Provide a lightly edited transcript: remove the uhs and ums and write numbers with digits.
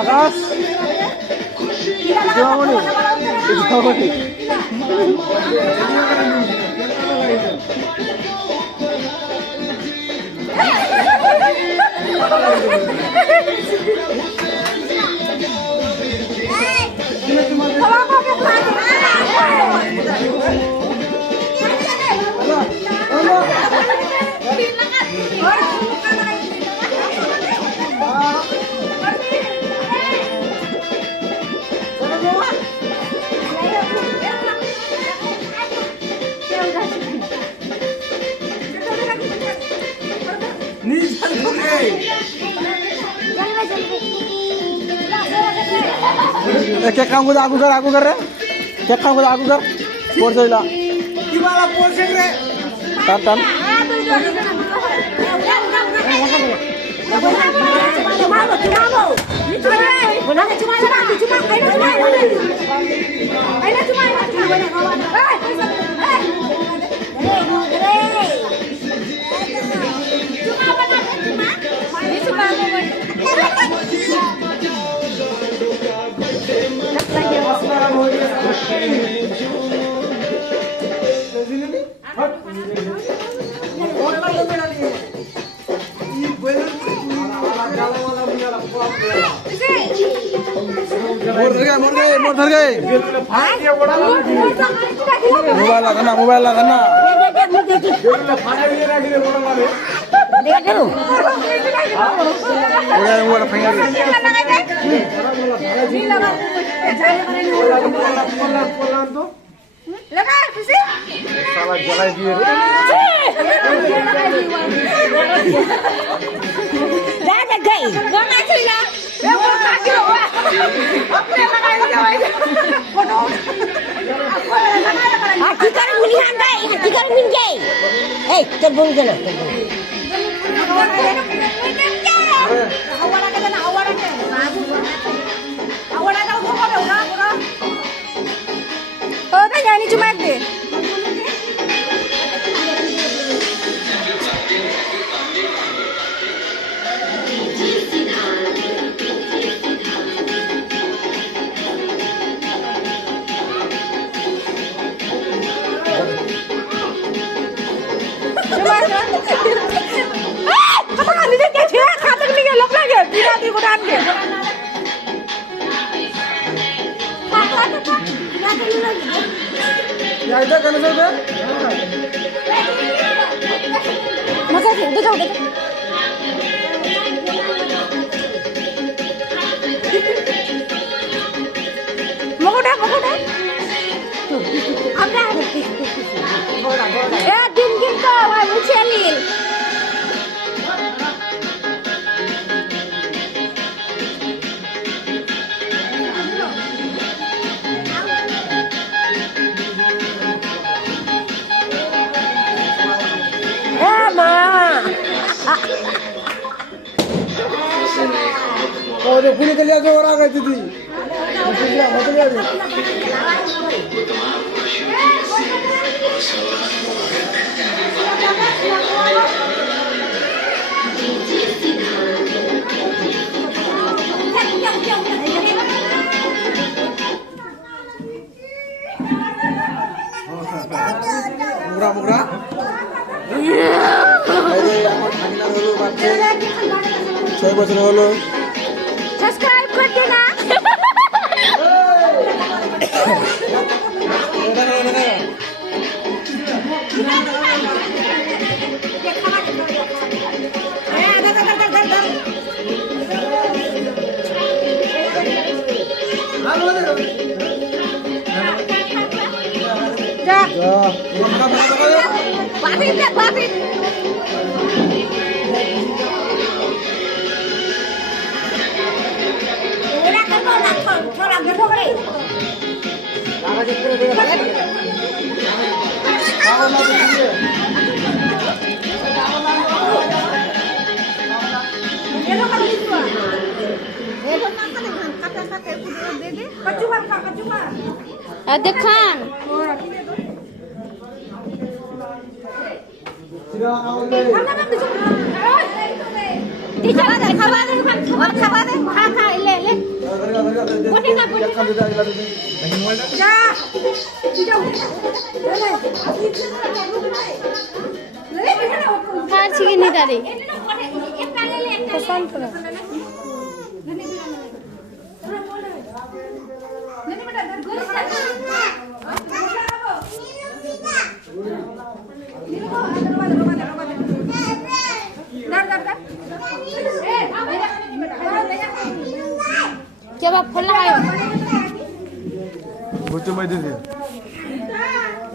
আকাশ क्या काम को आगू कर रे क्या काम को आगू कर पोर जाइला की वाला पोर से रे टन टन मोर गए मोबाइल लगाना cuma deh. मजा खेलते जाओ मगोड़ा আমরা এ দিন দিন তো ভাই মুছে নিল और ये पुलिस के लिए जो और आ गई दीदी मुगरा मुगरा আমার ঠাকিনা হলো মাত্র 6 বছর হলো সাবস্ক্রাইব করতে না যা বাবিন দে বাবিন ওরা করবো না ছোড়া দেখো করে বাবা দেখতে দে বাবা না দিলে এলো কাটি দিবা এলো না কাটা কাটা দে দে কচুমার কচুমার আর দেখান ওরা কি দে क्या बात फल लगायो बच्चों में दे